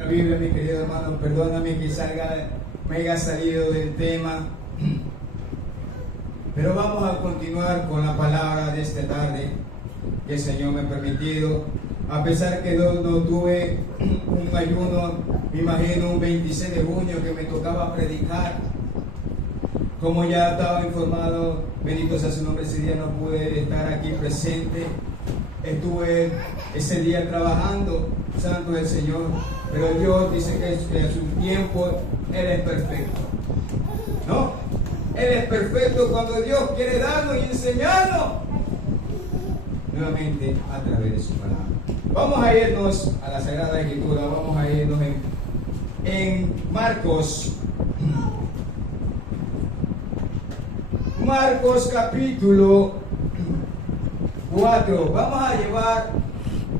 La Biblia, mi querido hermano, perdóname que me haya salido del tema, pero vamos a continuar con la palabra de esta tarde que el Señor me ha permitido. A pesar que no tuve un ayuno, me imagino un 26 de junio que me tocaba predicar. Como ya estaba informado, bendito sea su nombre, ese día no pude estar aquí presente. Estuve ese día trabajando, santo del Señor, pero Dios dice que en su tiempo Él es perfecto. ¿No? Él es perfecto cuando Dios quiere darnos y enseñarnos nuevamente a través de su palabra. Vamos a irnos a la Sagrada Escritura, vamos a irnos en Marcos. Marcos capítulo 4. Vamos a llevar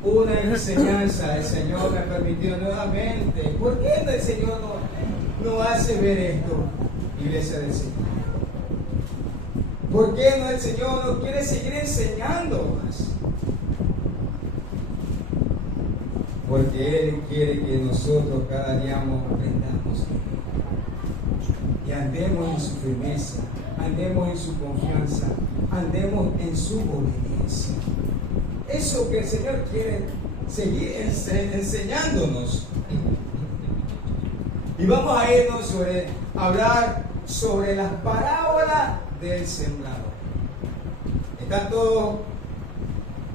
una enseñanza. El Señor me ha permitido nuevamente. ¿Por qué el Señor no hace ver esto, iglesia del Señor? ¿Por qué el Señor no quiere seguir enseñando más? Porque Él quiere que nosotros cada día aprendamos y andemos en su firmeza, andemos en su confianza, andemos en su obediencia. Eso que el Señor quiere seguir enseñándonos. Y vamos a irnos a hablar sobre las parábolas del sembrador. ¿Están todos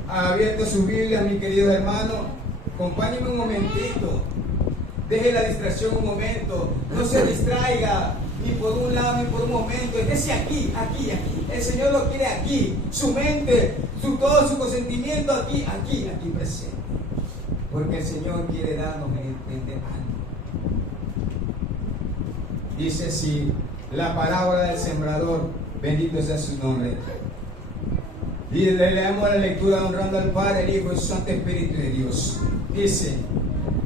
abiertos su Biblia, mi querido hermano? Acompáñenme un momentito. Deje la distracción un momento. No se distraiga ni por un lado ni por un momento. Esté aquí. El Señor lo quiere aquí. Su mente, todo su consentimiento aquí presente. Porque el Señor quiere darnos a entender algo. Dice así, la parábola del sembrador, bendito sea su nombre. Y le leemos la lectura honrando al Padre, el Hijo y el Santo Espíritu de Dios. Dice,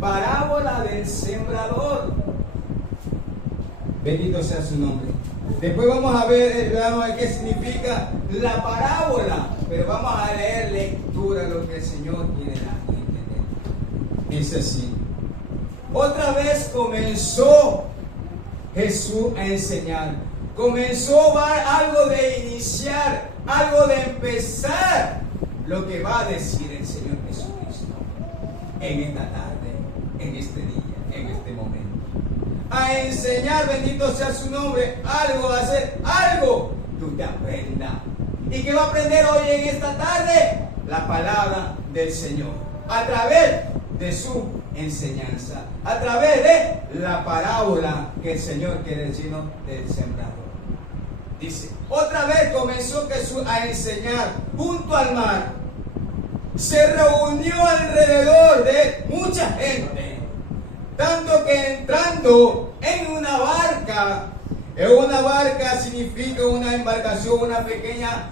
parábola del sembrador. Bendito sea su nombre. Después vamos a ver qué significa la parábola, pero vamos a leer lectura lo que el Señor quiere dar a entender. Dice así: otra vez comenzó Jesús a enseñar. Comenzó algo de iniciar, algo de empezar lo que va a decir el Señor Jesucristo en esta tarde, en este día, en este momento. A enseñar, bendito sea su nombre, algo, a hacer algo, tú te aprendas. ¿Y qué va a aprender hoy en esta tarde? La palabra del Señor, a través de su enseñanza, a través de la parábola que el Señor quiere decirnos del sembrador. Dice, otra vez comenzó Jesús a enseñar junto al mar. Se reunió alrededor de mucha gente, tanto que entrando en una barca significa una embarcación, una pequeña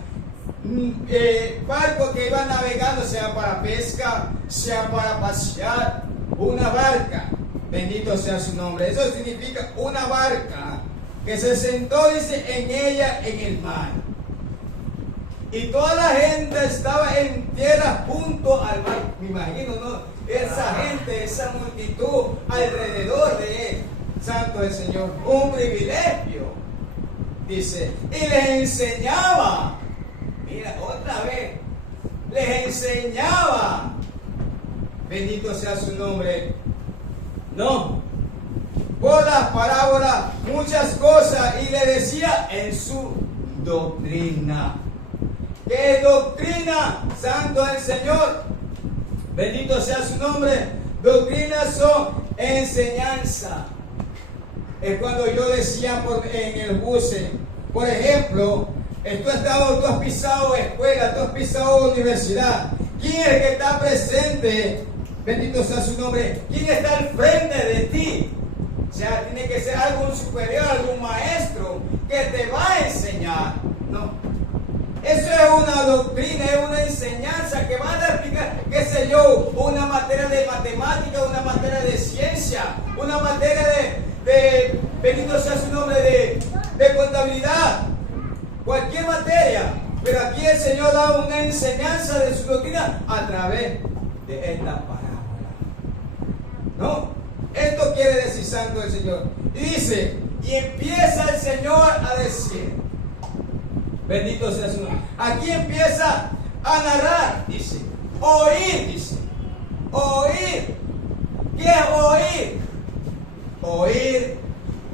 barco que iba navegando, sea para pesca, sea para pasear, una barca, bendito sea su nombre. Eso significa una barca que se sentó, dice, en ella, en el mar. Y toda la gente estaba en tierra junto al mar. Me imagino, ¿no? Esa gente, esa multitud alrededor de él. Santo el Señor, un privilegio. Dice, y les enseñaba. Mira, otra vez. Les enseñaba. Bendito sea su nombre. No. Por las parábolas, muchas cosas. Y le decía en su doctrina. ¿Qué doctrina? Santo el Señor. Bendito sea su nombre. Doctrinas son enseñanza. Es cuando yo decía en el bus, por ejemplo, tú has pisado escuela, tú has pisado universidad. ¿Quién es el que está presente? Bendito sea su nombre. ¿Quién está al frente de ti? O sea, tiene que ser algún superior, algún maestro que te va a enseñar. No. Eso es una doctrina, es una enseñanza que van a explicar, qué sé yo, una materia de matemática, una materia de ciencia, una materia de bendito sea su nombre, de contabilidad, cualquier materia. Pero aquí el Señor da una enseñanza de su doctrina a través de esta parábola. ¿No? santo del Señor. Y dice, y empieza el Señor a decir, bendito sea su nombre. Aquí empieza a narrar, dice, oír, dice, oír. ¿Qué es oír? Oír,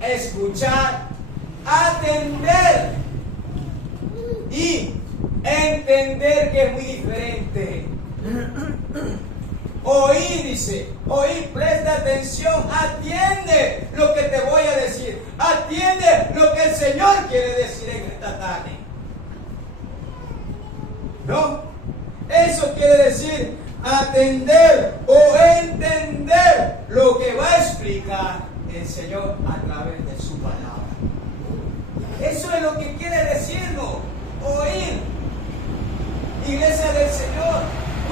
escuchar, atender y entender, que es muy diferente. Oír, dice, oír, presta atención, atiende lo que te voy a decir, atiende lo que el Señor quiere decir en esta tarde. ¿No? Eso quiere decir atender o entender lo que va a explicar el Señor a través de su palabra. Eso es lo que quiere decirnos, oír. Iglesia del Señor,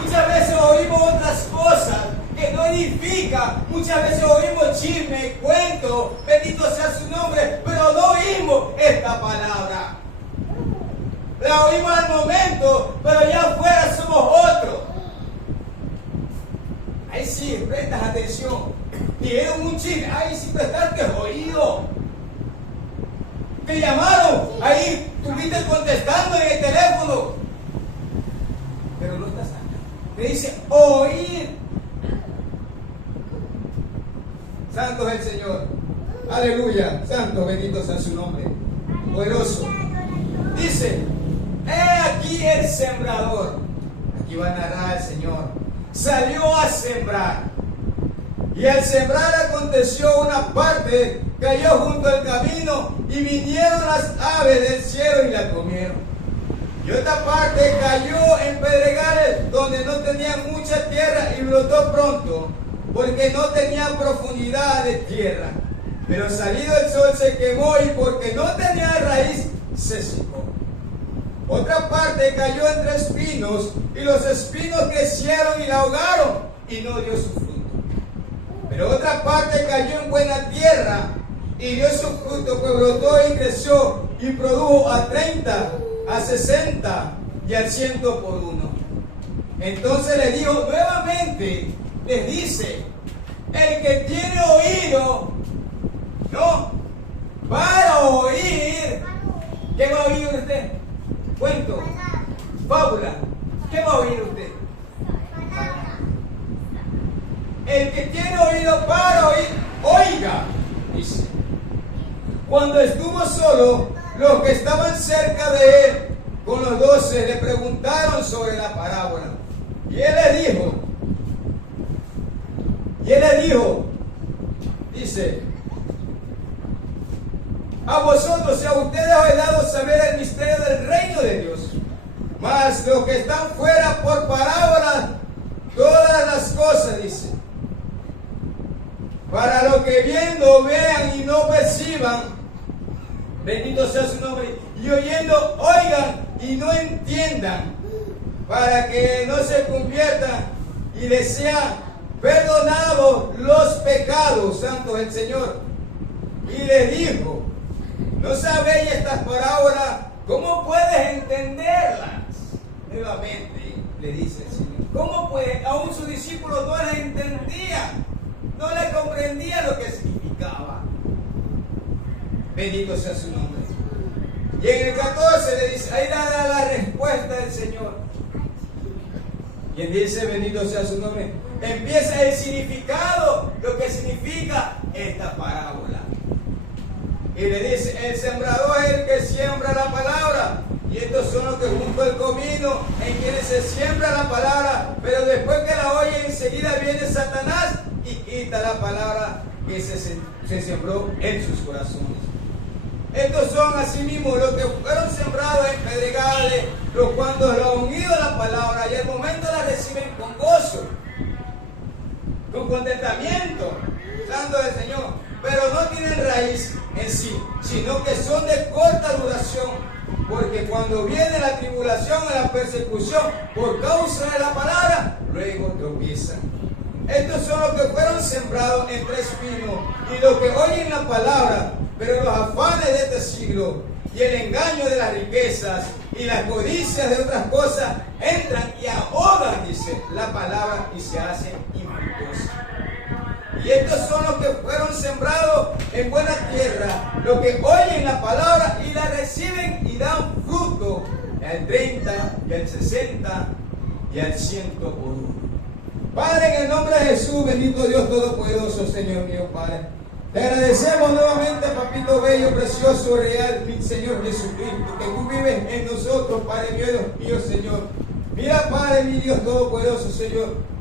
muchas veces oímos otras cosas que no edifican, muchas veces oímos chisme, cuento, bendito sea su nombre, pero no oímos esta palabra. La oímos al momento, pero ya afuera somos otros. Ahí sí, prestas atención. Dijeron un chisme, ahí sí prestaste oído. Te llamaron, ahí estuviste contestando en el teléfono, pero no estás acá. Te dice oír. Santo es el Señor. Aleluya. Santo, bendito sea su nombre. Poderoso. Dice, he aquí el sembrador. Aquí va a narrar el Señor. Salió a sembrar. Y al sembrar aconteció una parte, cayó junto al camino y vinieron las aves del cielo y la comieron. Y otra parte cayó en pedregales donde no tenía mucha tierra y brotó pronto, porque no tenía profundidad de tierra. Pero salido el sol se quemó y porque no tenía raíz se secó. Otra parte cayó entre espinos y los espinos crecieron y la ahogaron y no dio su fruto. Pero otra parte cayó en buena tierra y dio su fruto, que brotó y creció y produjo a 30, a 60 y al 100 por uno. Entonces le dijo nuevamente, les dice, el que tiene oído, no, para oír, ¿qué va a oír usted? Cuento, fábula, ¿qué va a oír usted? El que tiene oído para oír, oiga, dice. Cuando estuvo solo, los que estaban cerca de él, con los 12, le preguntaron sobre la parábola. Y él le dijo, dice, a vosotros y a ustedes os he dado saber el misterio del reino de Dios. Mas los que están fuera por parábolas, todas las cosas, dice, para los que viendo vean y no perciban, bendito sea su nombre, y oyendo oigan y no entiendan, para que no se conviertan y les sean perdonados los pecados. Santo es el Señor. Y les dijo, ¿no sabéis estas parábolas? ¿Cómo puedes entenderlas? Nuevamente le dice el Señor, ¿cómo puede? Aún sus discípulos no las entendían, no le comprendían lo que significaba. Bendito sea su nombre. Y en el 14 le dice, ahí da la respuesta del Señor. Y él dice, bendito sea su nombre, empieza el significado, lo que significa esta parábola. Y le dice, el sembrador es el que siembra la palabra. Y estos son los que junto al comino, en quienes se siembra la palabra, pero después que la oye, enseguida viene Satanás y quita la palabra que se sembró en sus corazones. Estos son asimismo los que fueron sembrados en pedregales, los cuando lo han unido la palabra y al momento la reciben con gozo, con contentamiento, santo del Señor, pero no tienen raíz en sí, sino que son de corta duración, porque cuando viene la tribulación y la persecución por causa de la palabra, luego tropiezan. Estos son los que fueron sembrados entre espinos y los que oyen la palabra, pero los afanes de este siglo y el engaño de las riquezas y las codicias de otras cosas entran y ahogan, dice, la palabra y se hacen infructuosas. Y estos son los que fueron sembrados en buena tierra, los que oyen la palabra y la reciben y dan fruto al 30 y al 60 y al 100 por uno. Padre, en el nombre de Jesús, bendito Dios Todopoderoso, Señor mío, Padre. Te agradecemos nuevamente, papito bello, precioso, real, mi Señor Jesucristo, que tú vives en nosotros, Padre mío, Dios mío, Señor. Mira, Padre, mi Dios Todopoderoso, Señor.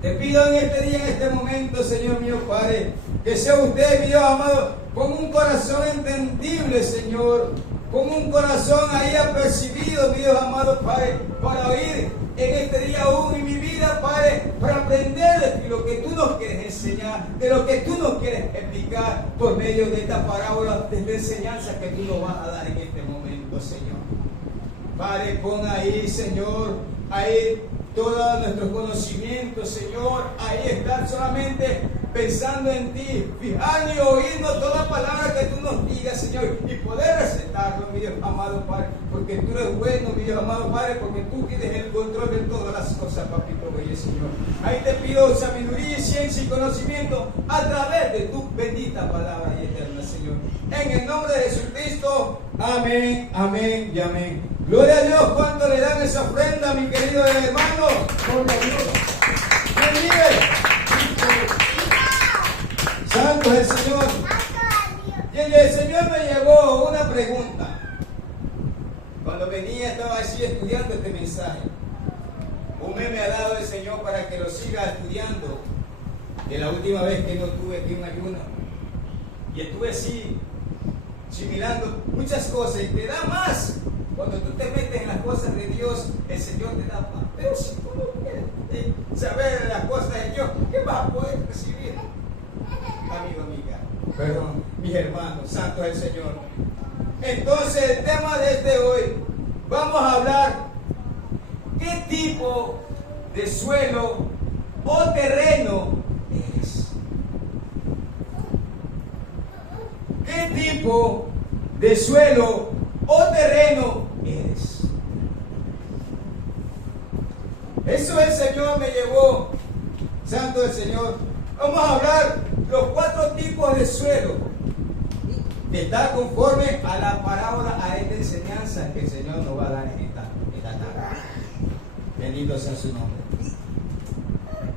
Te pido en este día, en este momento, Señor mío, Padre, que sea usted, mi Dios amado, con un corazón entendible, Señor, con un corazón ahí apercibido, mi Dios amado, Padre, para oír en este día aún en mi vida, Padre, para aprender de ti lo que tú nos quieres enseñar, de lo que tú nos quieres explicar por medio de esta parábola, de esta enseñanza que tú nos vas a dar en este momento, Señor. Padre, pon ahí, Señor, ahí todos nuestros conocimientos, Señor, ahí estar solamente pensando en ti, fijarnos y oírnos toda palabra que tú nos digas, Señor, y poder recetarlo, mi Dios amado Padre, porque tú eres bueno, mi Dios amado Padre, porque tú tienes el control de todas las cosas, papito bello, Señor. Ahí te pido sabiduría, ciencia y conocimiento a través de tu bendita palabra y eterna, Señor. En el nombre de Jesucristo, amén, amén y amén. Gloria a Dios. ¿Cuánto le dan esa ofrenda, mi querido hermano? Gloria a Dios. Santo es el Señor. Y el Señor me llevó una pregunta. Cuando venía, estaba así estudiando este mensaje. Un mes me ha dado el Señor para que lo siga estudiando. De la última vez que no tuve aquí un ayuno. Y estuve así, asimilando muchas cosas. Y te da más. Cuando tú te metes en las cosas de Dios, el Señor te da más. Pero si tú no quieres saber las cosas de Dios, ¿qué vas a poder recibir? Amigo, amiga, perdón, mis hermanos, santo es el Señor. Entonces, el tema de hoy, vamos a hablar qué tipo de suelo o terreno eres. ¿Qué tipo de suelo o terreno eres? Eso el Señor me llevó, santo el Señor. Vamos a hablar los 4 tipos de suelo que está conforme a la parábola, a esta enseñanza que el Señor nos va a dar en esta tarde. Bendito sea su nombre.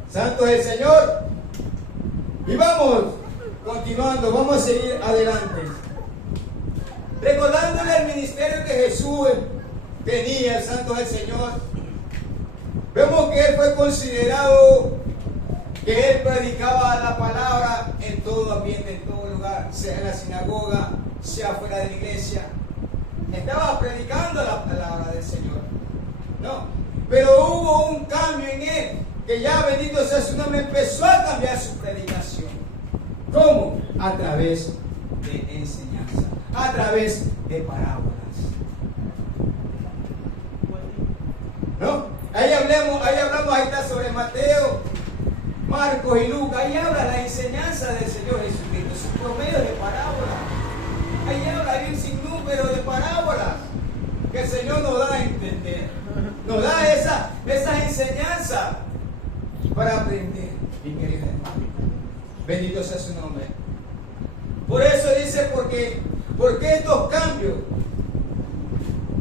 Santo es el Señor. Y vamos continuando, vamos a seguir adelante. Recordándole el ministerio que Jesús tenía, el Santo es el Señor. Vemos que Él fue considerado, que Él predicaba la palabra en todo ambiente, en todo lugar, sea en la sinagoga, sea fuera de la iglesia. Estaba predicando la palabra del Señor. No, pero hubo un cambio en Él, que ya bendito sea su nombre, empezó a cambiar su predicación. ¿Cómo? A través de enseñanza, a través de parábolas. ¿No? Ahí hablamos, ahí está sobre Mateo, Marcos y Lucas. Ahí habla la enseñanza del Señor Jesucristo, su promedio de parábolas. Ahí habla, hay un sinnúmero de parábolas que el Señor nos da a entender. Nos da esas enseñanzas para aprender, mi querido hermano. Bendito sea su nombre. Por eso dice, ¿por qué estos cambios?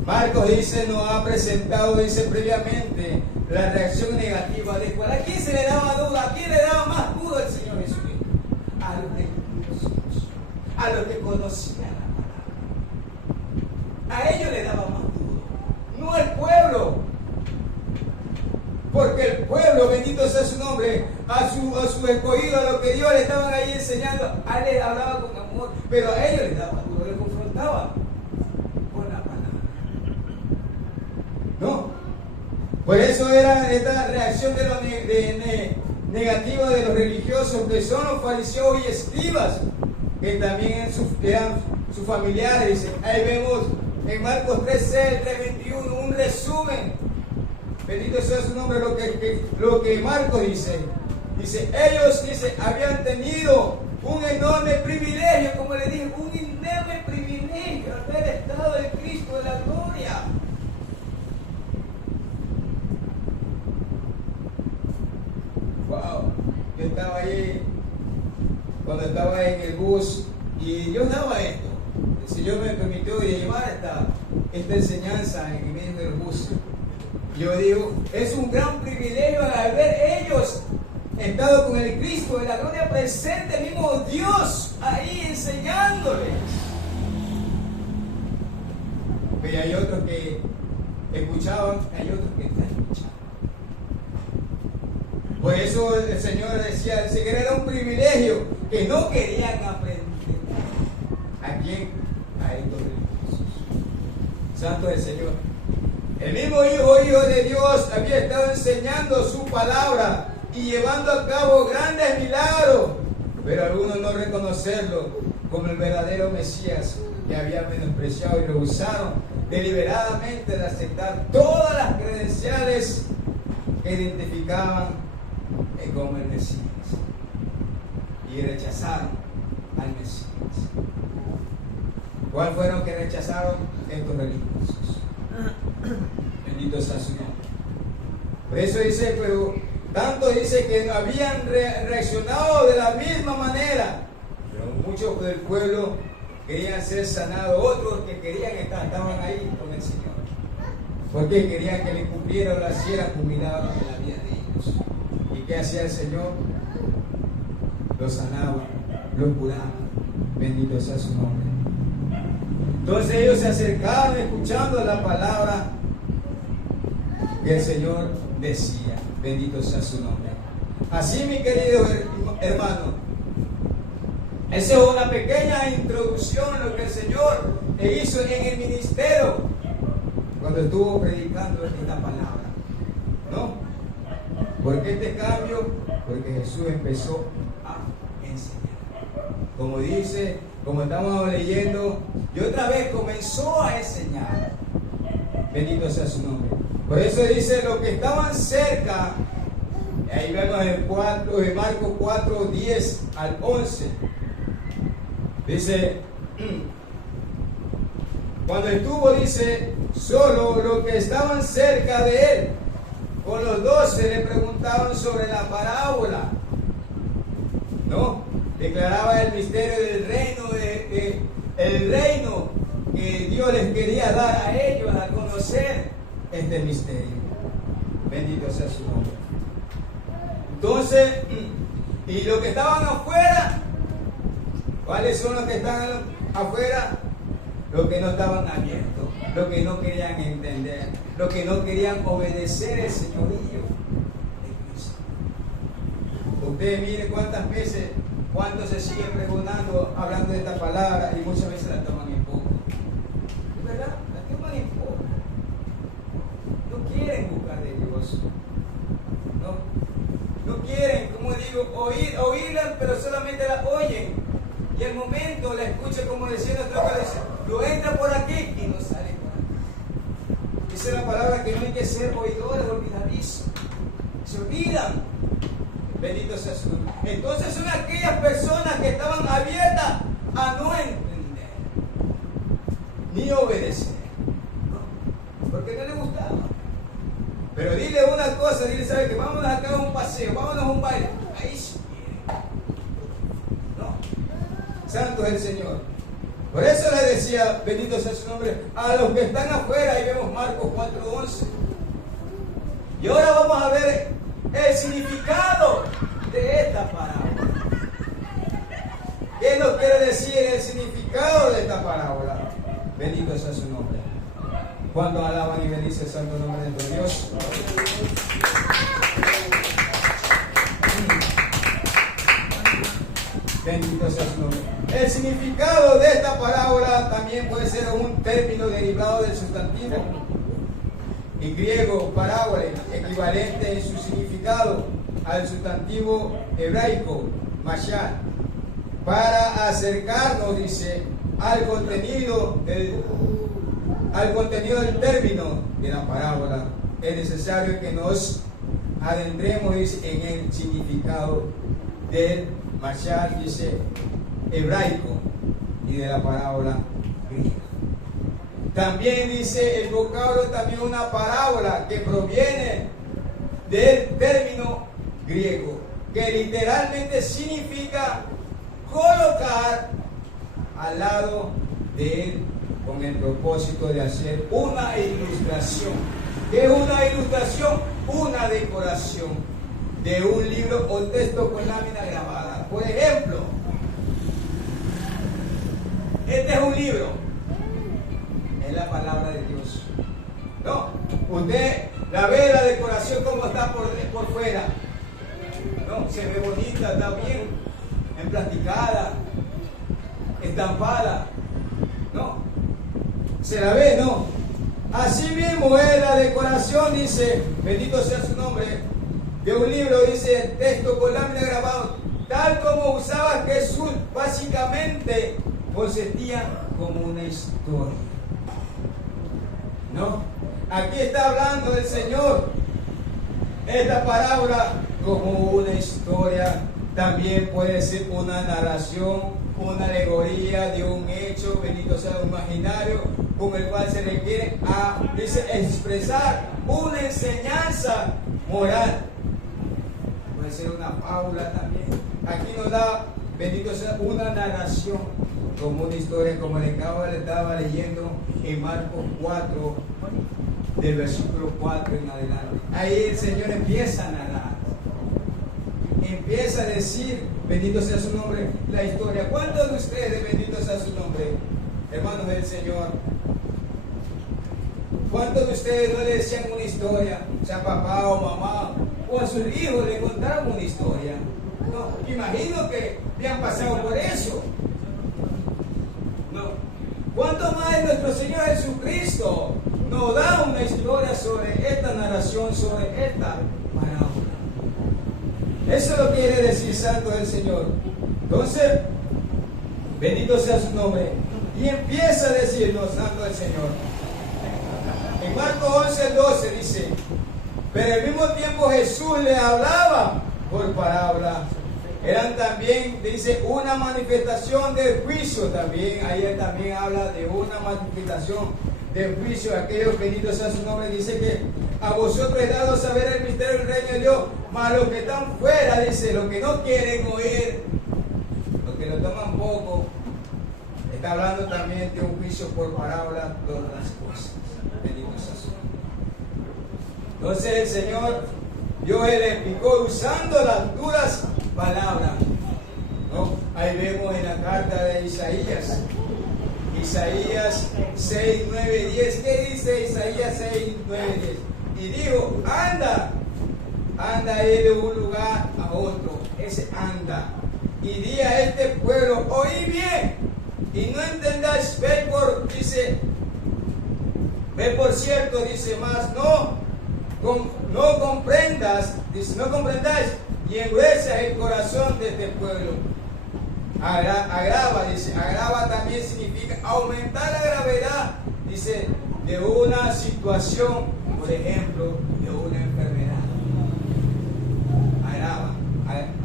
Marcos dice, nos ha presentado, dice previamente, la reacción negativa de cuál. ¿A quién se le daba duda? ¿A quién le daba más duda el Señor Jesucristo? A los religiosos, a los que conocían la palabra. A ellos le daba más duda, no al pueblo. Porque el pueblo, bendito sea su nombre, a su escogido, a lo que Dios le estaban ahí enseñando, a él le hablaba con amor, pero a ellos les daba duda, les confrontaba con la palabra. No, por eso era esta reacción negativa de los religiosos, que son los fariseos y escribas, que también eran sus familiares. Ahí vemos en Marcos 3:6, 3:21, un resumen. Bendito sea su nombre, lo que Marcos dice. Dice, ellos, habían tenido un enorme privilegio, como le dije, un enorme privilegio, haber estado en Cristo de la gloria. Wow, yo estaba ahí cuando estaba en el bus y yo daba esto. El Señor me permitió llevar esta enseñanza en medio del bus. Yo digo, es un gran privilegio al ver ellos estado con el Cristo de la gloria presente, el mismo Dios ahí enseñándoles. Pero hay otros que escuchaban, hay otros que no escuchaban. Por eso el Señor decía, el Señor era un privilegio que no querían aprender. ¿A quién? A estos religiosos. Santo del Señor. El mismo Hijo de Dios había estado enseñando su palabra y llevando a cabo grandes milagros, pero algunos no reconocerlo como el verdadero Mesías, que había menospreciado y rehusaron deliberadamente de aceptar todas las credenciales que identificaban como el Mesías, y rechazaron al Mesías. ¿Cuál fueron que rechazaron? Estos religiosos. Bendito sea su nombre. Por eso dice, pero tanto dice que habían reaccionado de la misma manera, pero muchos del pueblo querían ser sanados, otros que querían estar, estaban ahí con el Señor, porque querían que le cumplieran, la hicieran un milagro en la vida de ellos. ¿Y qué hacía el Señor? Los sanaba, los curaba. Bendito sea su nombre. Entonces ellos se acercaron escuchando la palabra que el Señor decía. Bendito sea su nombre. Así, mi querido hermano, esa es una pequeña introducción a lo que el Señor hizo en el ministerio cuando estuvo predicando esta palabra, ¿no? ¿Por qué este cambio? Porque Jesús empezó a enseñar. Como dice, como estamos leyendo, y otra vez comenzó a enseñar. Bendito sea su nombre. Por eso dice, los que estaban cerca, ahí vemos en Marcos 4, 10 al 11. Dice, cuando estuvo, dice, solo los que estaban cerca de él, con los 12 le preguntaban sobre la parábola, ¿no? Declaraba el misterio del reino, el reino que Dios les quería dar a ellos a conocer este misterio. Bendito sea su nombre. Entonces, y los que estaban afuera, ¿cuáles son los que están afuera? Los que no estaban abiertos, los que no querían entender, los que no querían obedecer el señorío de Cristo. Usted mire cuántas veces, cuando se sigue preguntando, hablando de esta palabra, y muchas veces la toman en poco. ¿Es verdad? La toman en poco. No quieren buscar de Dios. No quieren, como digo, oírla, pero solamente la oyen. Y el momento la escucha, como decía nuestra cabeza, lo entra por aquí y no sale por aquí. Esa es la palabra que no hay que ser oidores olvidadizos. Se olvidan. Bendito sea su nombre. Entonces son aquellas personas que estaban abiertas a no entender ni obedecer, ¿no? Porque no les gustaba. Pero dile una cosa, dile, ¿sabe qué? Vámonos acá a un paseo, vámonos a un baile. Ahí sí quieren. No. Santo es el Señor. Por eso le decía, bendito sea su nombre, a los que están afuera, ahí vemos Marcos 4:11. Y ahora vamos a ver el significado de esta parábola. ¿Qué nos quiere decir el significado de esta parábola? Bendito sea su nombre. Cuando alaban y bendicen el santo nombre de nuestro Dios. Bendito sea su nombre. El significado de esta parábola también puede ser un término derivado del sustantivo y griego parábola, equivalente en su significado al sustantivo hebraico mashal. Para acercarnos, dice, al contenido del término de la parábola, es necesario que nos adentremos, dice, en el significado del mashal, dice, hebraico, y de la parábola griega. También dice el vocablo, también una parábola que proviene del término griego, que literalmente significa con estar al lado de él con el propósito de hacer una ilustración. ¿Qué es una ilustración? Una decoración de un libro o texto con lámina grabada. Por ejemplo, este es un libro, es la palabra de Dios. No, usted la ve la decoración como está por fuera. No, se ve bonita, está bien, emplasticada, estampada. No, se la ve, no. Así mismo es la decoración, dice, bendito sea su nombre, de un libro, dice, texto con lámina grabado, tal como usaba Jesús, básicamente consistía como una historia. ¿No? Aquí está hablando el Señor. Esta parábola como una historia, también puede ser una narración, una alegoría de un hecho, bendito sea un imaginario, con el cual se requiere dice, expresar una enseñanza moral. Puede ser una fábula también. Aquí nos da, bendito sea, una narración, como una historia, como le estaba leyendo en Marcos 4, del versículo 4 en adelante. Ahí el Señor empieza a narrar, empieza a decir, bendito sea su nombre, la historia. ¿Cuántos de ustedes, bendito sea su nombre, hermanos del Señor, cuántos de ustedes no le decían una historia, sea papá o mamá, o a sus hijos le contaron una historia? No, imagino que le han pasado por eso. No. ¿Cuánto más nuestro Señor Jesucristo nos da una historia sobre esta narración, sobre esta parábola? Eso lo quiere decir santo del Señor. Entonces, bendito sea su nombre. Y empieza a decirnos, santo del Señor. En Marcos 11:12 dice, pero al mismo tiempo Jesús le hablaba por parábola. Eran también, dice, una manifestación del juicio también. Ahí también habla de una manifestación del juicio. Aquellos, bendito sea su nombre, dice que a vosotros he dado saber el misterio del reino de Dios, mas los que están fuera, dice, los que no quieren oír, los que lo toman poco, está hablando también de un juicio por parábola, todas las cosas. Bendito sea su nombre. Entonces el Señor, Dios le explicó usando las duras palabras, ¿no? Ahí vemos en la carta de Isaías 6, 9, 10. ¿Qué dice Isaías 6, 9, 10? Y dijo, anda de un lugar a otro. Ese anda. Y di a este pueblo, oí bien, y no entendáis, ve por cierto, dice, más no comprendas, dice, no comprendáis, y endurece el corazón de este pueblo. Agrava, dice, agrava también significa aumentar la gravedad, dice, de una situación, por ejemplo, de una enfermedad.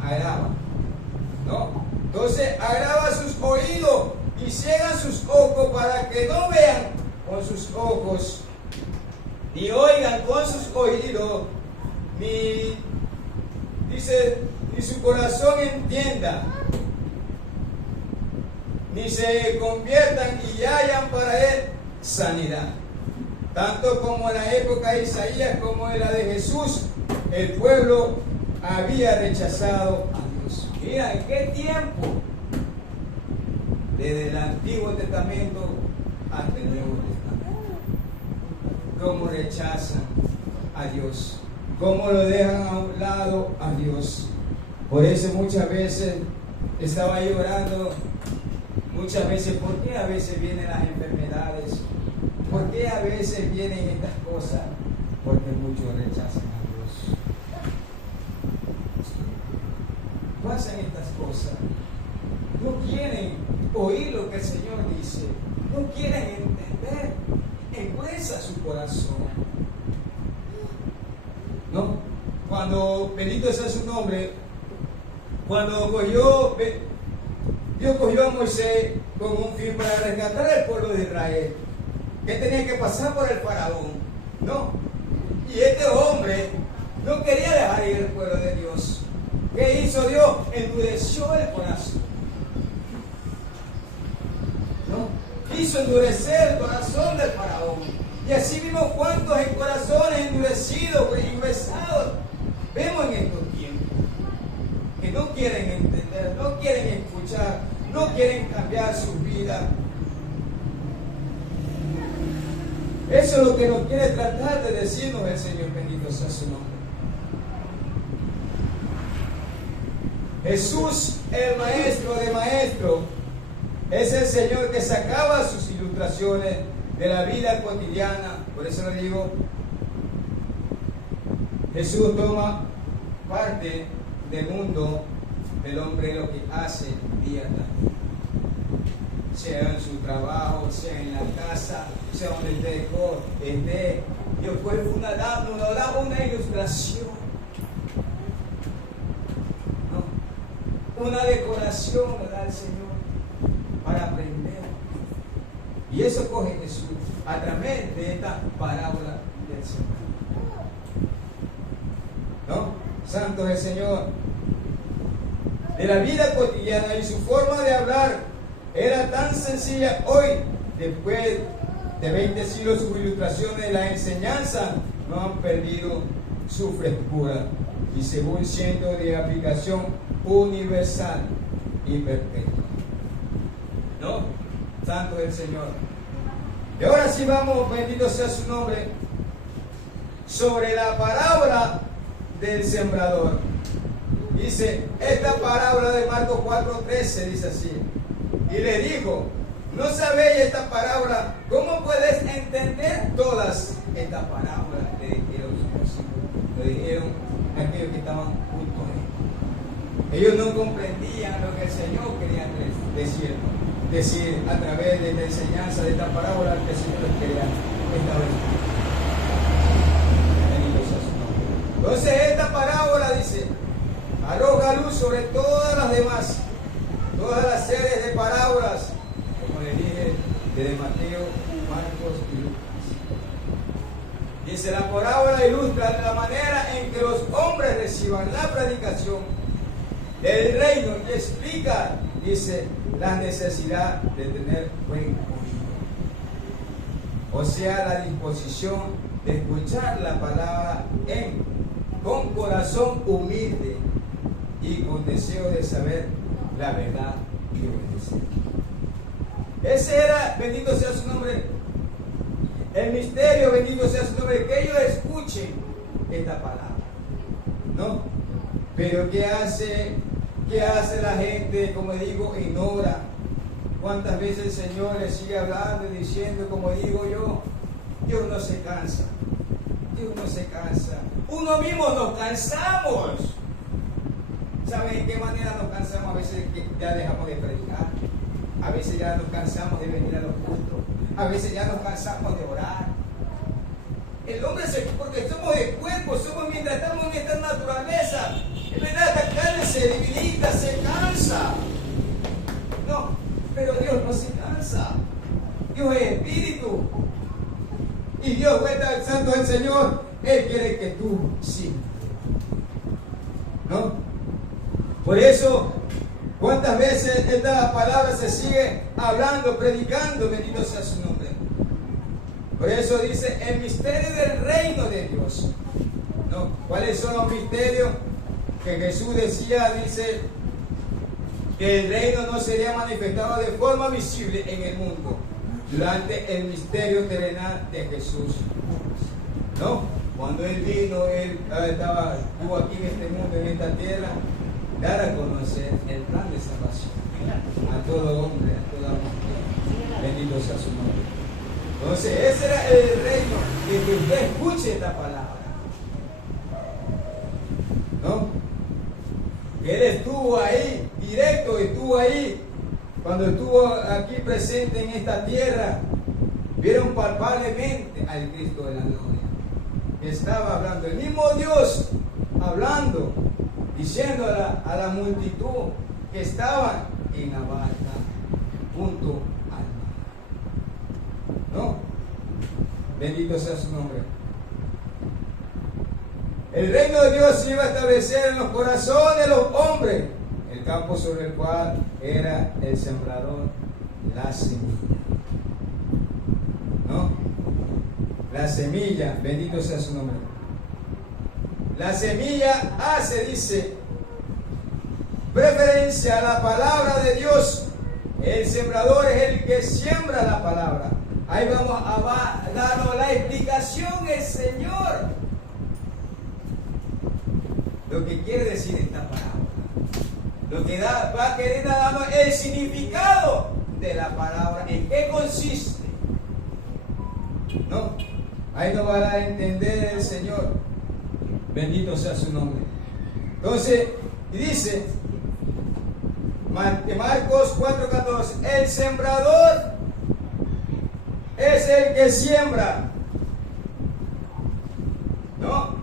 Agrava, ¿no? Entonces, agrava sus oídos y ciegan sus ojos para que no vean con sus ojos, ni oigan con sus oídos, ni su corazón entienda, ni se conviertan y hallan para él sanidad. Tanto como en la época de Isaías como en la de Jesús, el pueblo había rechazado a Dios. Mira, ¿en qué tiempo? Desde el Antiguo Testamento hasta el Nuevo Testamento. Cómo rechazan a Dios, cómo lo dejan a un lado a Dios. Por eso muchas veces estaba llorando, muchas veces, ¿por qué a veces vienen las enfermedades? ¿Por qué a veces vienen estas cosas? Porque muchos rechazan a Dios. Pasan estas cosas. No quieren oír lo que el Señor dice. No quieren entender. Endurece su corazón. ¿No? Cuando, bendito sea su nombre, cuando Dios cogió a Moisés con un fin para rescatar al pueblo de Israel, que tenía que pasar por el faraón, ¿no? Y este hombre no quería dejar ir al pueblo de Dios. ¿Qué hizo Dios? Endureció el corazón. hizo endurecer el corazón del faraón. Y así vimos cuántos en corazones endurecidos, engruesados vemos en estos tiempos, que no quieren entender, no quieren escuchar, no quieren cambiar su vida. Eso es lo que nos quiere tratar de decirnos el Señor, bendito sea su nombre. Jesús, el maestro de maestros, es el Señor que sacaba sus ilustraciones de la vida cotidiana. Por eso le digo, Jesús toma parte del mundo del hombre, lo que hace día tras día. Sea en su trabajo, sea en la casa, sea donde esté. Dios fue nos da una ilustración, ¿no? Una decoración nos da el Señor para aprender. Y eso coge Jesús a través de esta parábola del Señor. ¿No? Santo es el Señor. De la vida cotidiana y su forma de hablar era tan sencilla. Hoy, después de 20 siglos, sus ilustraciones de la enseñanza no han perdido su frescura y según siendo de aplicación universal y perpetua. ¿No? Santo es el Señor. Y ahora sí vamos, bendito sea su nombre, sobre la parábola del sembrador. Dice, esta parábola de Marcos 4:13 dice así. Y le dijo, ¿no sabéis esta parábola? ¿Cómo puedes entender todas estas parábolas? Le dijeron sus discípulos, le dijeron aquellos que estaban junto a él. Ellos no comprendían lo que el Señor quería decir a través de la enseñanza de esta parábola que el Señor les quería establecer. Entonces esta parábola dice, arroja luz sobre todas las demás, todas las series de parábolas, como le dije, desde Mateo, Marcos y Lucas. Dice, la parábola ilustra la manera en que los hombres reciban la predicación del reino y explica, dice, la necesidad de tener buen oído. O sea, la disposición de escuchar la palabra con corazón humilde y con deseo de saber la verdad y obedecer. Ese era, bendito sea su nombre, el misterio, bendito sea su nombre, que ellos escuchen esta palabra, ¿no? Pero ¿qué hace la gente? Como digo, ignora. ¿Cuántas veces el Señor le sigue hablando y diciendo, como digo yo, Dios no se cansa? Dios no se cansa. Uno mismo nos cansamos. ¿Saben en qué manera nos cansamos? A veces que ya dejamos de predicar. A veces ya nos cansamos de venir a los cultos. A veces ya nos cansamos de orar. El hombre porque somos de cuerpo, mientras estamos en esta naturaleza. En verdad, esta carne se debilita, se cansa. No, pero Dios no se cansa. Dios es espíritu. Y Dios, vuelta al santo del Señor, Él quiere que tú sigas. ¿No? Por eso, ¿cuántas veces esta palabra se sigue hablando, predicando? Bendito sea su nombre. Por eso dice, el misterio del reino de Dios. ¿No? ¿Cuáles son los misterios? Que Jesús decía, dice, que el reino no sería manifestado de forma visible en el mundo durante el misterio terrenal de Jesús. ¿No? Cuando Él vino, Él estuvo aquí en este mundo, en esta tierra, dar a conocer el plan de salvación a todo hombre, a toda mujer. Bendito sea su nombre. Entonces, ese era el reino, que usted escuche esta palabra. ¿No? Él estuvo ahí, directo, estuvo ahí. Cuando estuvo aquí presente en esta tierra, vieron palpablemente al Cristo de la gloria. Estaba hablando, el mismo Dios hablando, diciendo a la multitud que estaban en la barca junto al mar. ¿No? Bendito sea su nombre. El reino de Dios se iba a establecer en los corazones de los hombres, el campo sobre el cual era el sembrador la semilla. ¿No? La semilla, bendito sea su nombre. La semilla hace, dice, preferencia a la palabra de Dios. El sembrador es el que siembra la palabra. Ahí vamos a darnos la explicación el Señor. Lo que quiere decir esta parábola. Lo que va a querer darnos el significado de la palabra. ¿En qué consiste? ¿No? Ahí nos va a dar a entender el Señor. Bendito sea su nombre. Entonces, y dice Marcos 4:14, el sembrador es el que siembra. ¿No?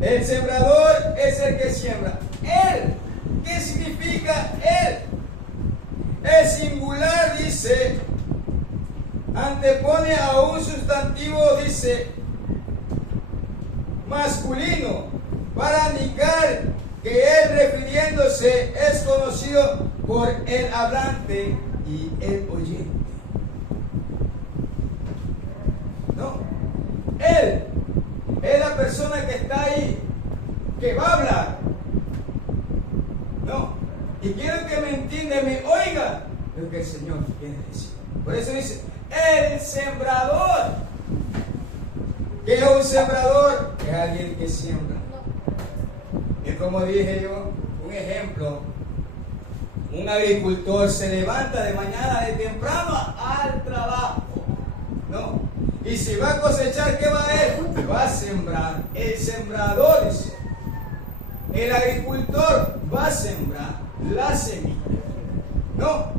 El sembrador es el que siembra. Él. ¿Qué significa él? El singular dice, antepone a un sustantivo, dice, masculino, para indicar que él, refiriéndose, es conocido por el hablante y el oyente. ¿No? Él es la persona que está ahí, que va a hablar. ¿No? Y quiero que me entienda, me oiga lo que el Señor quiere decir. Por eso dice, el sembrador. ¿Qué es un sembrador? Es alguien que siembra. Y como dije yo, un ejemplo, un agricultor se levanta de mañana de temprano al trabajo, ¿no? Y si va a cosechar, ¿qué va a él? Va a sembrar. El sembrador, el agricultor va a sembrar la semilla, ¿no?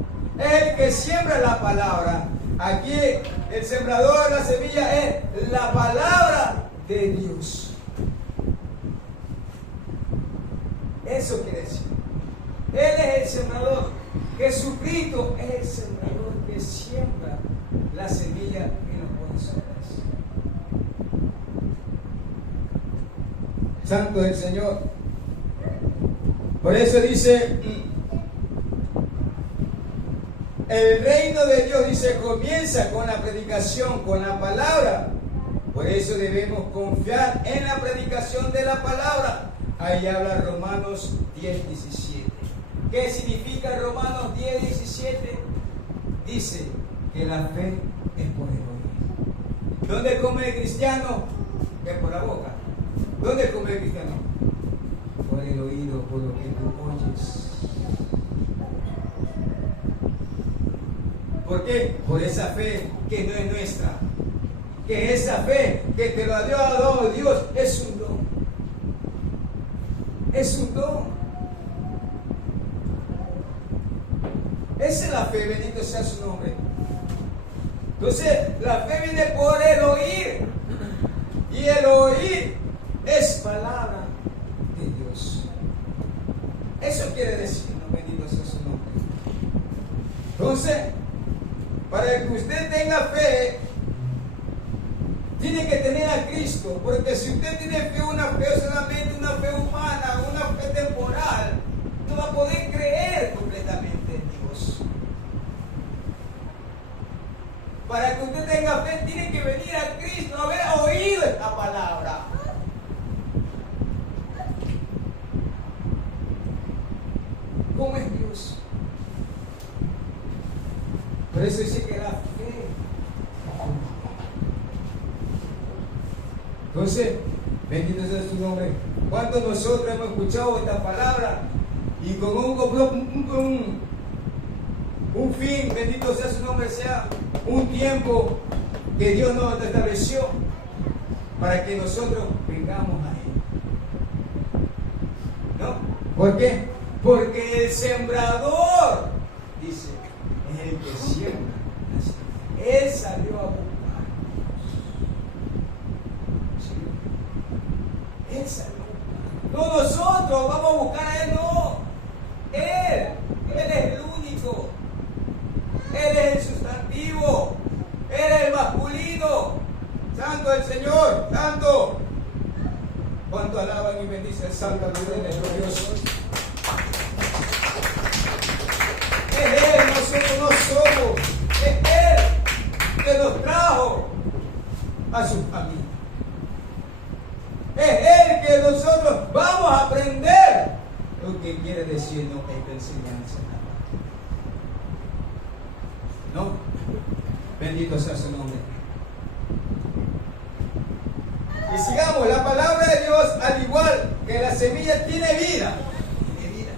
Es el que siembra la palabra. Aquí el sembrador, la semilla es la palabra de Dios. Eso quiere decir. Él es el sembrador. Jesucristo es el sembrador que siembra la semilla en los corazones. Santo es el Señor. Por eso dice, el reino de Dios, dice, comienza con la predicación, con la palabra. Por eso debemos confiar en la predicación de la palabra. Ahí habla Romanos 10:17. ¿Qué significa Romanos 10:17? Dice que la fe es por el oír. ¿Dónde come el cristiano? Es por la boca. ¿Dónde come el cristiano? Por el oído, por lo que tú oyes. ¿Por qué? Por esa fe que no es nuestra. Que esa fe que te lo ha dado Dios es un don. Es un don. Esa es la fe, bendito sea su nombre. Entonces, la fe viene por el oír. Y el oír es palabra de Dios. Eso quiere decir, bendito sea su nombre. Entonces, para que usted tenga fe, tiene que tener a Cristo. Porque si usted tiene fe, una fe solamente, una fe humana, una fe temporal, no va a poder creer completamente en Dios. Para que usted tenga fe, tiene que venir a Cristo, haber oído esta palabra. ¿Cómo es Dios? Por eso dice que la fe. Entonces, bendito sea su nombre. ¿Cuántos de nosotros hemos escuchado esta palabra y con un fin, bendito sea su nombre, sea un tiempo que Dios nos estableció para que nosotros vengamos a Él? ¿No? ¿Por qué? Porque el sembrador, dice, es el que siembra. Él salió a buscar. ¿Sí? Él salió a buscar. No nosotros vamos a buscar a Él, no. Él es el único. Él es el sustantivo. Él es el masculino. Santo el Señor, santo. ¿Cuánto alaban y bendicen el santo nombre de nuestro Dios? Es Él, nosotros no a su familia. Es Él que nosotros vamos a aprender lo que quiere decirnos esta enseñanza. ¿No? Bendito sea su nombre. Y sigamos, la palabra de Dios, al igual que la semilla, tiene vida. Tiene vida.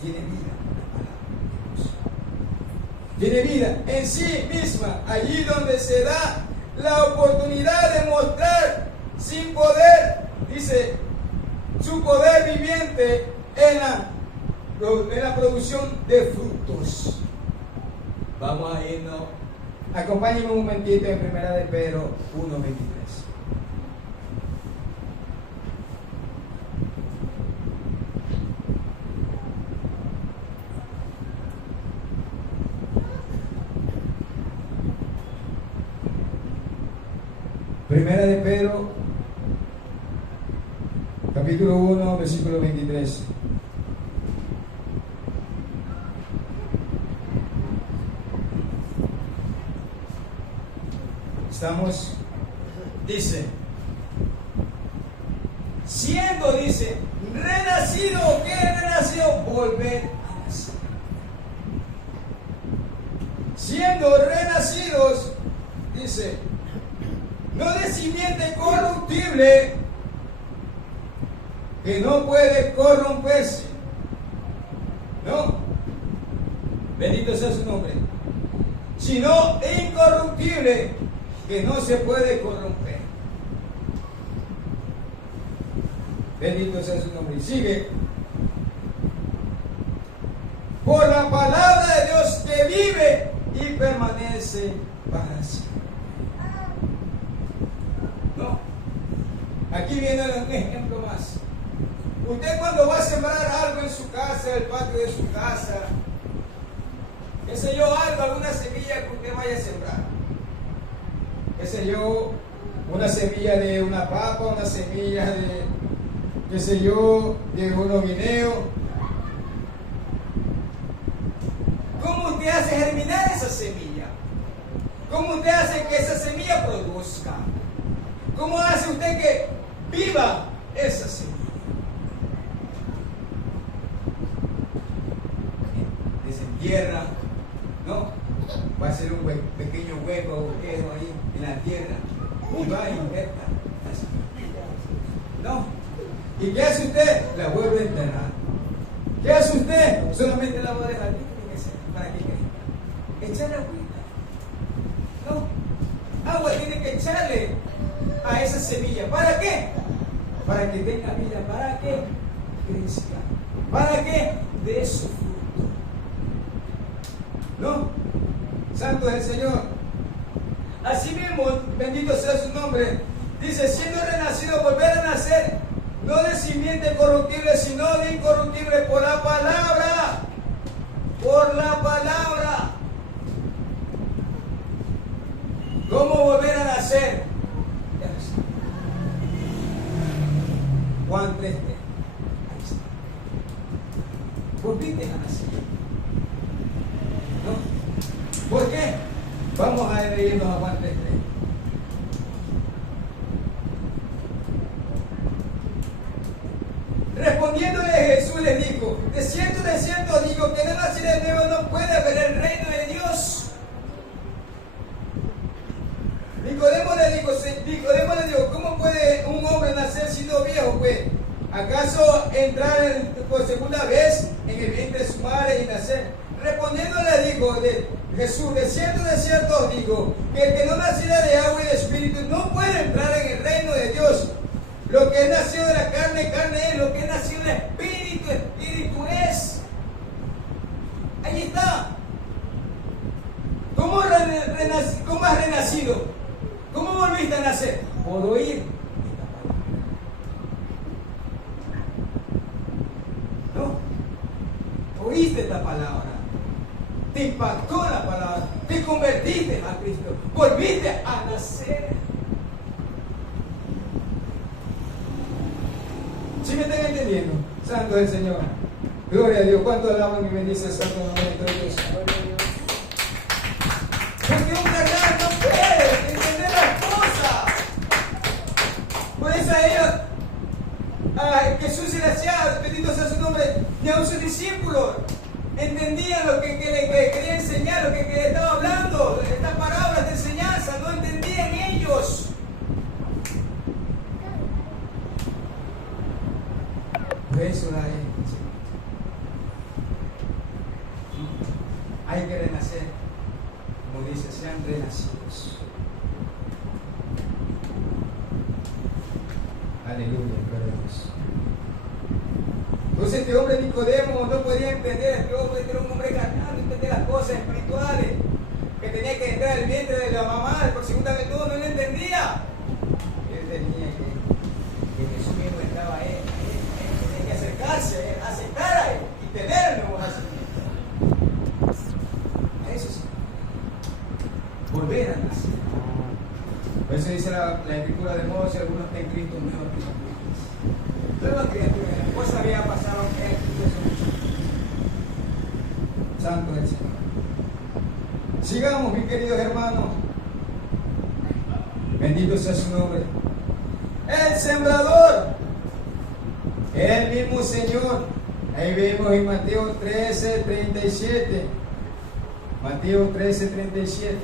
Tiene vida. Tiene vida en sí misma, allí donde se da la oportunidad de mostrar sin poder, dice, su poder viviente en la producción de frutos. Vamos a irnos. Acompáñenme un momentito en 1 de Pedro 1:23. Primera de Pedro, capítulo 1, versículo 23. Estamos, dice, siendo, dice, renacido, ¿qué es renacido? Volver a nacer. Siendo renacidos, dice, no de simiente corruptible, que no puede corromperse. No. Bendito sea su nombre. Sino incorruptible, que no se puede corromper. Bendito sea su nombre. Y sigue. Por la palabra de Dios que vive y permanece para siempre. No. Aquí viene un ejemplo más. Usted cuando va a sembrar algo en su casa, el patio de su casa, qué sé yo, algo, alguna semilla que usted vaya a sembrar. Qué sé yo, una semilla de una papa, una semilla de, qué sé yo, de unos guineos. ¿Cómo usted hace germinar esa semilla? ¿Cómo usted hace que esa semilla produzca? ¿Cómo hace usted que viva esa semilla? Desentierra, ¿no? Va a ser un pequeño hueco, agujero ahí en la tierra y va a injertar la semilla. ¿No? ¿Y qué hace usted? La vuelve a enterrar. ¿Qué hace usted? Solamente la va a dejar. ¿Para qué cree? Echarle agüita. No. Agua tiene que echarle a esa semilla. ¿Para qué? Para que tenga vida. ¿Para qué? Crezca. ¿Para qué? De su fruto. ¿No? Santo es el Señor. Así mismo, bendito sea su nombre. Dice, siendo renacido, volver a nacer, no de simiente corruptible, sino de incorruptible, por la palabra. Por la palabra. ¿Cómo volver a nacer? Juan 3:3. Ahí está. Volviste a nacer. ¿No? ¿Por qué? Vamos a irnos a Juan 3:3. Respondiéndole Jesús les dijo, de cierto digo que no nacido de nuevo no puede ver el reino de Dios. Nicodemo le dijo, ¿cómo puede un hombre nacer siendo viejo? Pues, ¿acaso entrar por segunda vez en el vientre de su madre y nacer? Respondiéndole dijo Jesús, de cierto digo, que el que no naciera de agua y de espíritu no puede entrar en el reino de Dios. Lo que es nacido de la carne, carne es. Lo que es nacido del espíritu, espíritu es. Ahí está. ¿Cómo has renacido? ¿Cómo volviste a nacer? Por oír. ¿No? Oíste esta palabra. Te impactó la palabra. Te convertiste a Cristo. Volviste a nacer. ¿Sí me están entendiendo? Santo es el Señor. Gloria a Dios. ¿Cuánto alaban y bendicen el santo nombre de Dios? Porque un carnal no puede entender las Jesús se le hacía, bendito sea su nombre, ni aun sus discípulos entendían lo que le quería enseñar, lo que le estaba hablando, estas palabras de enseñanza, no entendían ellos. Por eso hay que renacer, como dice, sean renacidos. Aleluya, gloria a Dios. Entonces este hombre Nicodemo no podía entender, este hombre era un hombre carnal, no entendía las cosas espirituales, que tenía que entrar al vientre de la mamá por segunda vez, no lo entendía. Él tenía que Jesús mismo estaba a él, tenía que acercarse, aceptar a él y tener el nuevo nacimiento. Eso sí, volver a nacer. Por eso dice la escritura de modo si alguno está en Cristo, nueva criatura. Nueva criatura, las cosas habían pasado en Cristo. Santo es el Señor. Sigamos, mis queridos hermanos. Bendito sea su nombre. El sembrador, el mismo Señor. Ahí vemos en Mateo 13:37. Mateo 13:37.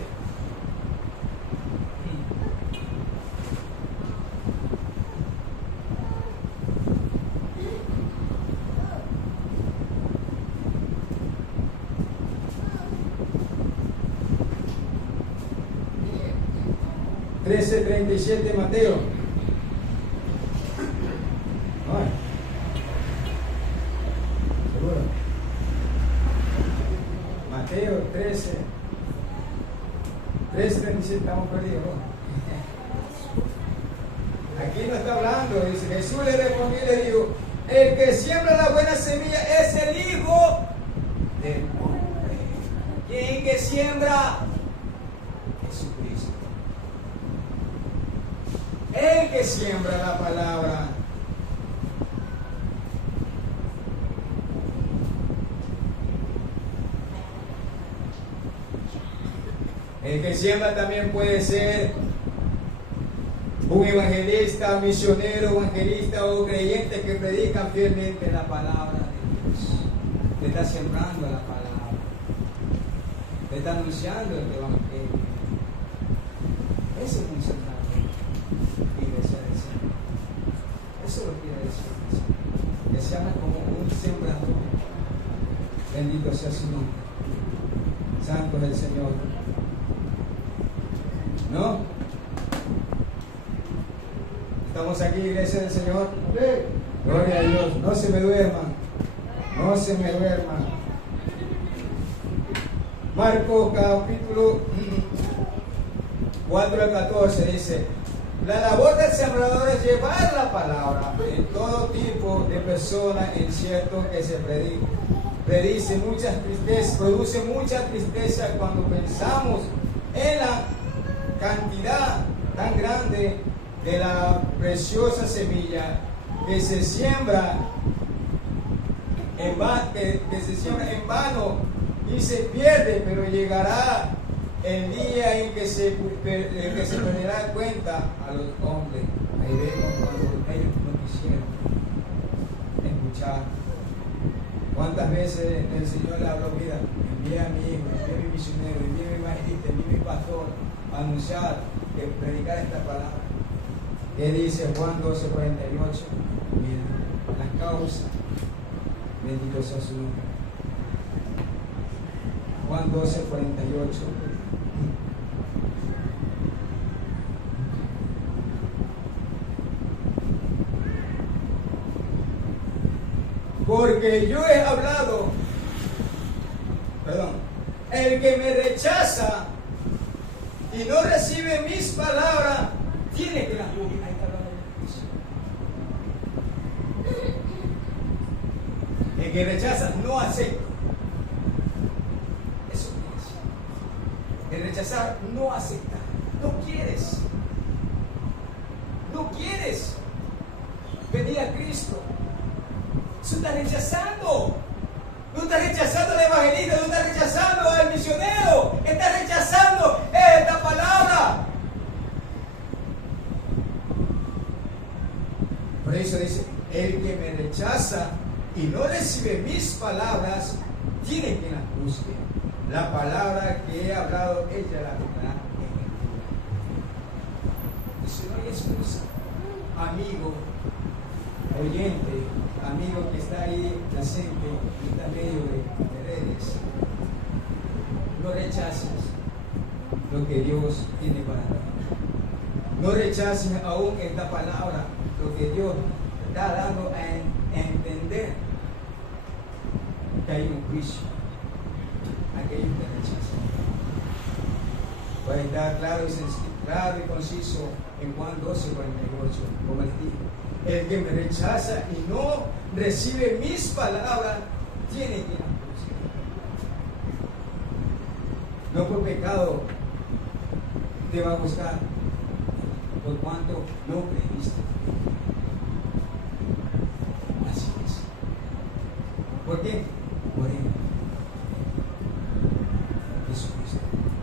13:37 Mateo. ¿Seguro? Mateo 13:37, estamos perdidos, ¿no? Aquí no está hablando, dice Jesús le respondió y le dijo: el que siembra la buena semilla es el Hijo del Hombre. ¿Quién que siembra? Jesucristo. El que siembra la palabra. El que siembra también puede ser un evangelista, misionero, evangelista o creyente que predica fielmente la palabra de Dios. Le está sembrando la palabra. Le está anunciando el evangelio. Ese es un sembrador. Iglesia del Señor. Eso lo quiere decir. Que se llama como un sembrador. Bendito sea su nombre. Santo es el Señor. ¿No? Estamos aquí, Iglesia del Señor. Gloria a Dios. No se me duerman. No se me duerman. Marcos capítulo 4 al 14 dice: la labor del sembrador es llevar la palabra en todo tipo de personas, en cierto que se produce mucha tristeza cuando pensamos en la cantidad tan grande de la preciosa semilla que se siembra en vano y se pierde, pero llegará el día en que se perderá cuenta a los hombres. Ahí vemos cuando ellos no quisieron escuchar. ¿Cuántas veces el Señor le habló? Mira, envía a mi hijo, envía a mi misionero, envía a mi evangelista, envía a mi pastor a anunciar, que predicar esta palabra? ¿Qué dice Juan 12:48? Mira, las causas. Bendito sea su nombre. Juan 12:48. Porque yo he hablado, el que me rechaza y no recibe mis palabras, tiene que la gloria. El que rechaza no acepta. Eso es. El rechazar no acepta. No quieres. No quieres venir a Cristo. Eso está rechazando. No está rechazando al evangelista, no está rechazando al misionero, está rechazando esta palabra. Por eso dice: el y no recibe mis palabras, tiene quien las busque. La palabra que he hablado, ella la tendrá en el día. Dice, no hay excusa. Amigo, oyente, amigo que está ahí presente, que está en medio de redes, no rechaces lo que Dios tiene para ti. No rechaces aún esta palabra, lo que Dios está dando a entender que hay un juicio a aquellos que rechazan. Para estar claro y conciso en Juan 12:48, como les dije, el que me rechaza y no recibe mis palabras, tiene que ir a juicio. No por pecado te va a buscar, por cuanto no creíste. Así es. ¿Por qué? Por Él. Jesucristo,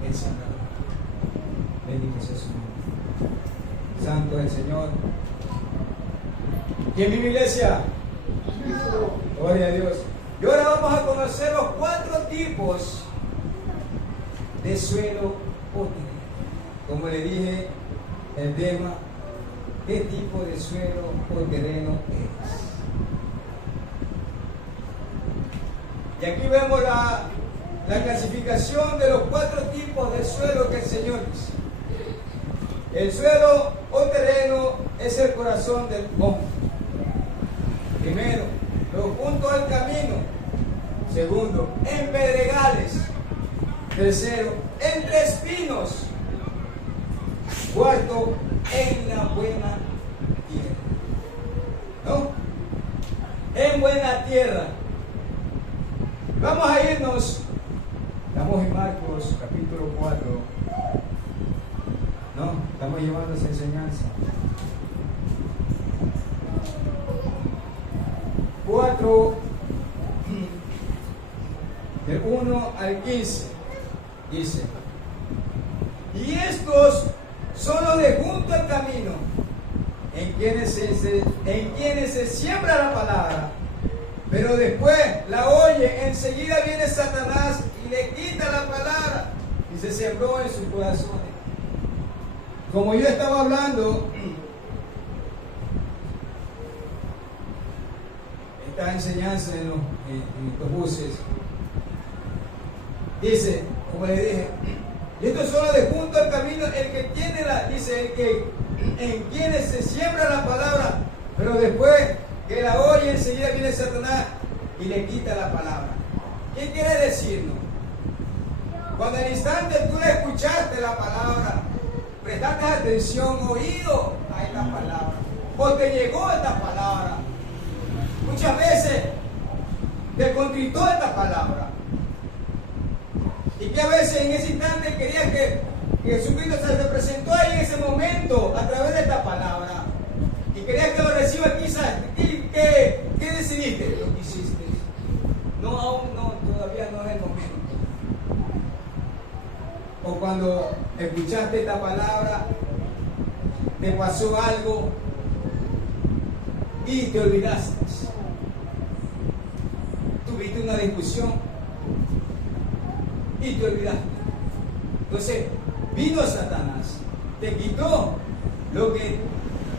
el Salvador. Bendito sea su nombre. Santo el Señor. ¿Quién vive, iglesia? Gloria a Dios. Y ahora vamos a conocer los 4 tipos de suelo o terreno. Como le dije, el tema, ¿qué tipo de suelo o terreno es? Y aquí vemos la clasificación de los 4 tipos de suelo que el Señor dice. El suelo o terreno es el corazón del hombre. Primero, lo junto al camino. Segundo, en pedregales. Tercero, entre espinos. Cuarto, en la buena tierra. ¿No? En buena tierra. Vamos a irnos. Estamos en Marcos capítulo 4. ¿No? Estamos llevando esa enseñanza. 4, del 1 al 15, dice: y estos son los de junto al camino, en quienes se siembra la palabra, pero después la oye, enseguida viene Satanás y le quita la palabra, y se sembró en sus corazones. Como yo estaba hablando, esta enseñanza en los buses, dice, como le dije, y esto es solo de junto al camino, el que tiene dice, el que en quienes se siembra la palabra, pero después que la oye, enseguida viene Satanás y le quita la palabra. ¿Qué quiere decirnos? Cuando al instante tú le escuchaste la palabra, prestaste atención, oído a esta palabra, o te llegó esta palabra, muchas veces te contritó esta palabra, y que a veces en ese instante querías que Jesucristo se te presentó ahí en ese momento a través de esta palabra, y querías que lo recibas. Quizás, ¿qué decidiste? Lo que hiciste. No, aún no, todavía no es el momento. O cuando escuchaste esta palabra, te pasó algo y te olvidaste. Tuviste una discusión y te olvidaste. Entonces vino Satanás, te quitó lo que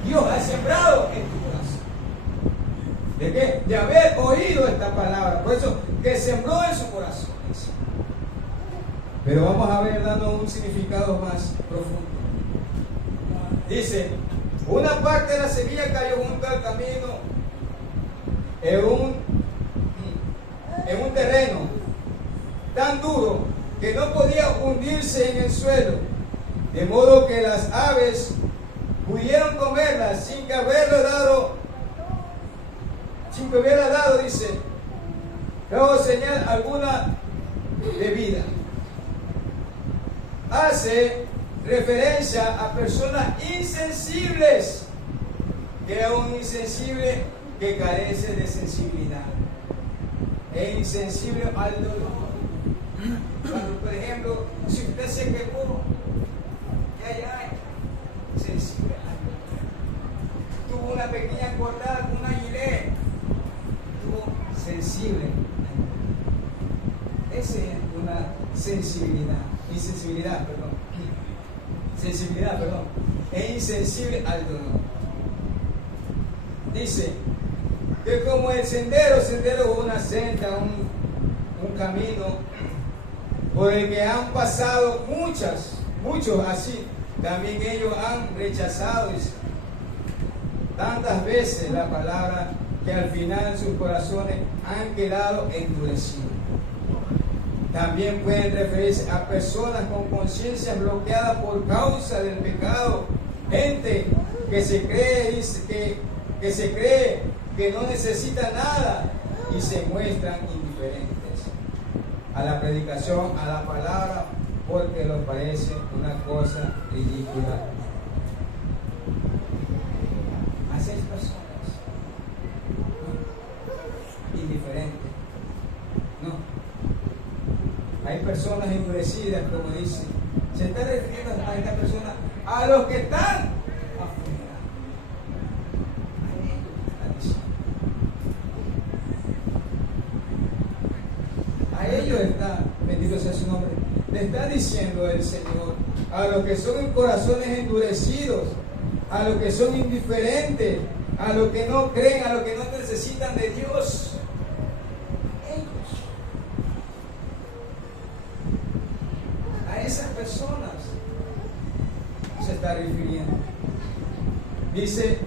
Dios ha sembrado en tu corazón. ¿De qué? De haber oído esta palabra. Por eso que sembró en su corazón. Pero vamos a ver, dando un significado más profundo. Dice, una parte de la semilla cayó junto al camino, en un terreno tan duro que no podía hundirse en el suelo, de modo que las aves pudieron comerla sin que hubiera dado, dice, luego señal alguna de vida. Hace referencia a personas insensibles, que era un insensible que carece de sensibilidad, es insensible al dolor. Cuando, por ejemplo, si usted se quemó, ya sensible al dolor. Tuvo una pequeña cortada con una gilet, tuvo Esa es una sensibilidad, es insensible al dolor. Dice que como el sendero es una senda, un camino por el que han pasado muchos así, también ellos han rechazado tantas veces la palabra que al final sus corazones han quedado endurecidos. También pueden referirse a personas con conciencia bloqueada por causa del pecado, gente que se cree que no necesita nada y se muestran indiferentes a la predicación, a la palabra, porque les parece una cosa ridícula. A esas personas indiferentes, no. Hay personas endurecidas, como dice. Se está refiriendo a esta persona, a los que están afuera. A ellos está, bendito sea su nombre, le está diciendo el Señor, a los que son en corazones endurecidos, a los que son indiferentes, a los que no creen, a los que no necesitan de Dios. Esas personas se está refiriendo. Dice,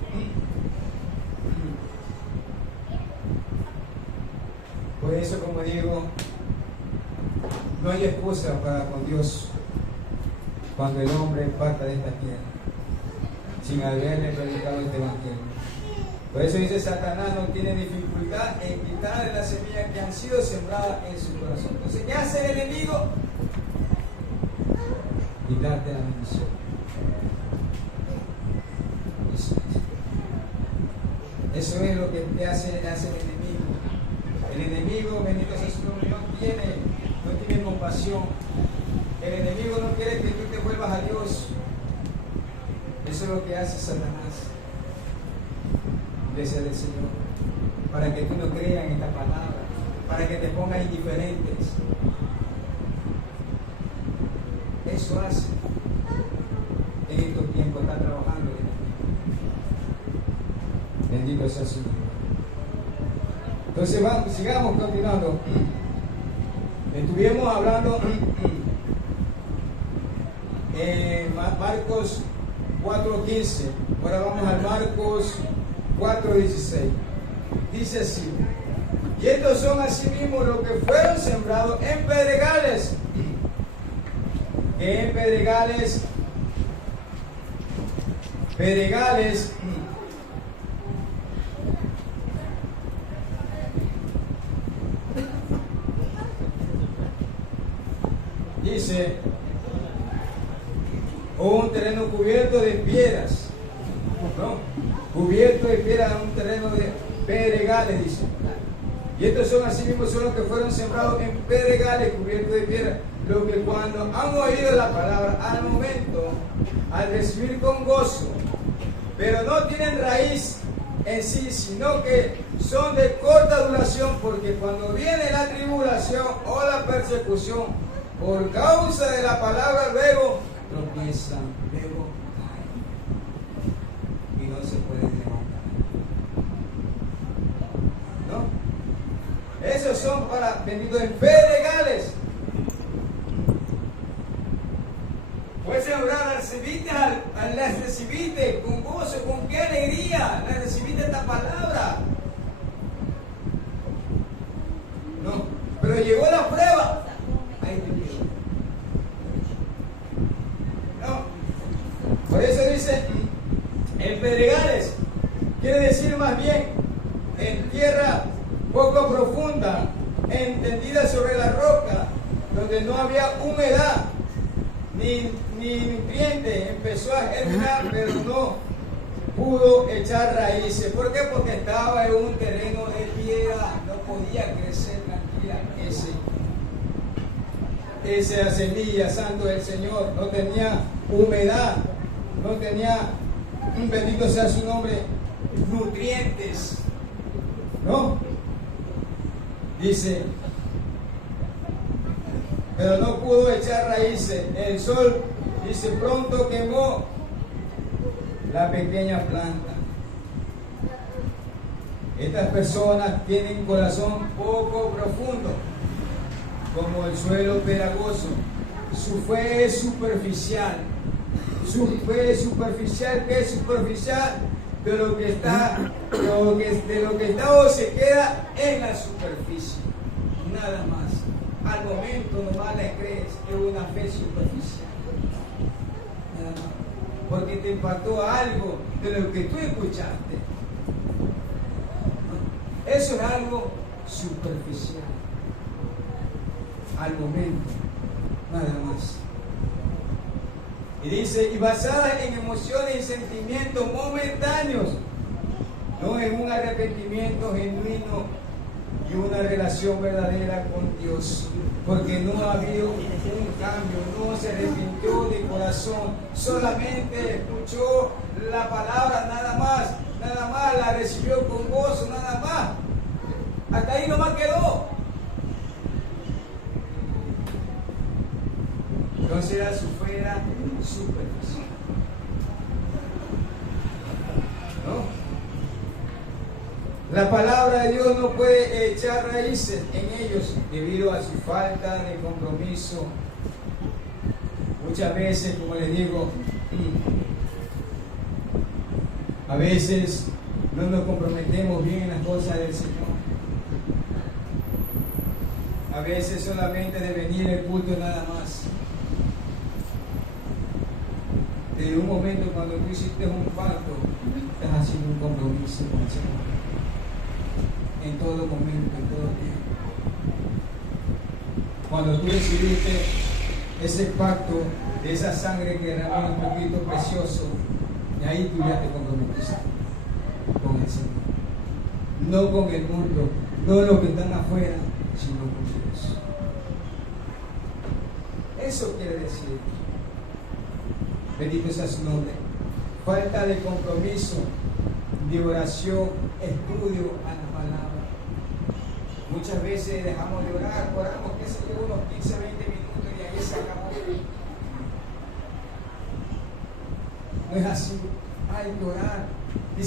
por eso, como digo, no hay excusa para con Dios cuando el hombre parta de esta tierra sin haberle predicado este evangelio. Por eso dice, Satanás no tiene dificultad en quitarle las semillas que han sido sembradas en su corazón. Entonces, ¿qué hace el enemigo? Quitarte la bendición. Eso es lo que te hace el enemigo. El enemigo, bendito sea su nombre, no tiene compasión. El enemigo no quiere que tú te vuelvas a Dios. Eso es lo que hace Satanás. Iglesia del Señor, para que tú no creas en esta palabra, para que te pongas indiferentes. Eso hace. En estos tiempos está trabajando. Bendito sea su nombre. Entonces sigamos continuando. Estuvimos hablando en Marcos 4:15. Ahora vamos al Marcos 4:16. Dice así: y estos son asimismo los que fueron sembrados en pedregales. Que en pedregales dice un terreno cubierto de piedras, ¿no? Cubierto de piedras, un terreno de pedregales, dice. Y estos son así mismos son los que fueron sembrados en pedregales cubiertos de piedras, los que cuando han oído la palabra al momento, al recibir con gozo, pero no tienen raíz en sí, sino que son de corta duración, porque cuando viene la tribulación o la persecución por causa de la palabra, luego tropiezan, luego caen y no se pueden levantar. ¿No? Esos son para benditos en pedregales. Pues sembrar, las recibiste con gozo, con qué alegría, las recibiste esta palabra. No, pero llegó la prueba. Ahí te digo. No, por eso dice en pedregales, quiere decir más bien en tierra poco profunda, entendida sobre la roca, donde no había humedad ni nutriente, empezó a germinar, pero no pudo echar raíces. ¿Por qué? Porque estaba en un terreno de piedra, no podía crecer tranquila esa semilla, santo del Señor, no tenía humedad, no tenía, bendito sea su nombre, nutrientes, ¿no? Dice, pero no pudo echar raíces. El sol, dice, pronto quemó la pequeña planta. Estas personas tienen un corazón poco profundo, como el suelo pegajoso. Su fe es superficial. Su fe es superficial. ¿Qué es superficial? De lo que está o se queda en la superficie. Nada más. Al momento nomás le crees que es una fe superficial. Nada más. Porque te impactó algo de lo que tú escuchaste. Eso es algo superficial. Al momento. Nada más. Y dice, y basada en emociones y sentimientos momentáneos, no en un arrepentimiento genuino y una relación verdadera con Dios. Porque no ha habido un cambio, no se arrepintió de corazón, solamente escuchó la palabra nada más, la recibió con gozo, nada más. Hasta ahí nomás quedó. Entonces era su fe era superficial. ¿No? La palabra de Dios no puede echar raíces en ellos debido a su falta de compromiso. Muchas veces, como les digo, a veces no nos comprometemos bien en las cosas del Señor. A veces solamente de venir el culto nada más. De un momento cuando tú hiciste un pacto, estás haciendo un compromiso con el Señor. En todo momento, en todo tiempo. Cuando tú decidiste ese pacto de esa sangre que derramó un poquito precioso, y ahí tú ya te comprometiste con el Señor. No con el mundo, no los que están afuera, sino con Dios. Eso quiere decir, bendito sea su nombre, falta de compromiso, de oración, estudio a la palabra. Muchas veces dejamos de orar, oramos, qué sé yo, unos 15, 20 minutos y ahí se acabó. No es así, hay que orar.